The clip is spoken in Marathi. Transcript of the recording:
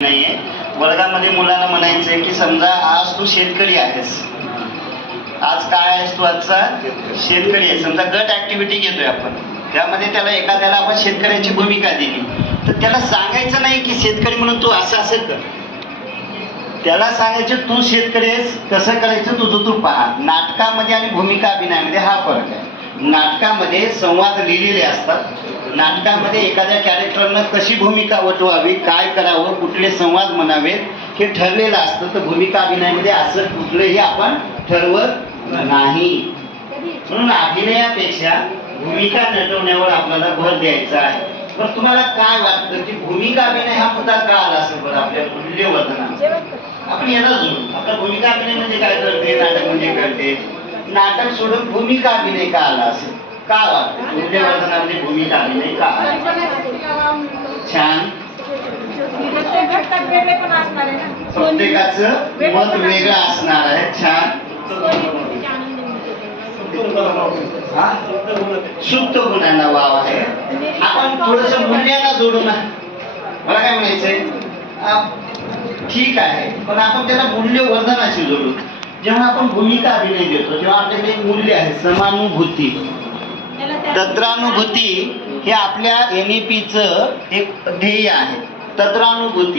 नाहीये. वर्गामध्ये मुलांना म्हणायचंय की समजा आज तू शेतकरी आहेस, आज काय आहेस तू? आजचा शेतकरी आहे. समजा गट ऍक्टिव्हिटी घेतोय आपण, त्यामध्ये त्याला एखाद्याला आपण शेतकऱ्याची भूमिका दिली, तर त्याला सांगायचं नाही की शेतकरी म्हणून तू असं असेल कर. त्याला सांगायचं तू शेतकरी आहेस, कसं करायचं तुझं तू पहा. नाटकामध्ये आणि भूमिका अभिनयामध्ये हा फरक आहे. नाटकामध्ये संवाद लिहिलेले असतात. नाटकामध्ये एखाद्या कॅरेक्टरनं कशी भूमिका वटवावी, काय करावं, कुठले संवाद म्हणावेत हे ठरलेलं असतं. तर भूमिका अभिनयामध्ये असं कुठलंही आपण ठरवत नाही. म्हणून अभिनयापेक्षा भूमिका नटवण्यावर आपल्याला भर द्यायचा आहे. पण तुम्हाला काय वाटतं की भूमिका अभिनय हा मुद्दा का आला असेल बरं आपल्या मूल्यवर्धनात? आपण याला जोडू. आपला भूमिका अभिनय म्हणजे काय करते, नाटक म्हणजे करते. नाटक सोडून भूमिका अभिनय का आला असेल? का वाटतं मूल्यवर्धनामध्ये भूमिका अभिनय का आला? छान. प्रत्येकाचं मत वेगळं असणार आहे. छान. सुप्त गुणांना वाव आहे. आपण थोडस मूल्यांना जोडू ना. मला काय म्हणायचंय, ठीक आहे, पण आपण त्याला मूल्यवर्धनाशी जोडू. जेव्हा आपण भूमिका अभिनय देतो तेव्हा आपल्याकडे एक मूल्य आहे, समानुभूती. तद्रानुभूती हे आपल्या NEP चं एक ध्येय आहे. तद्रानुभूती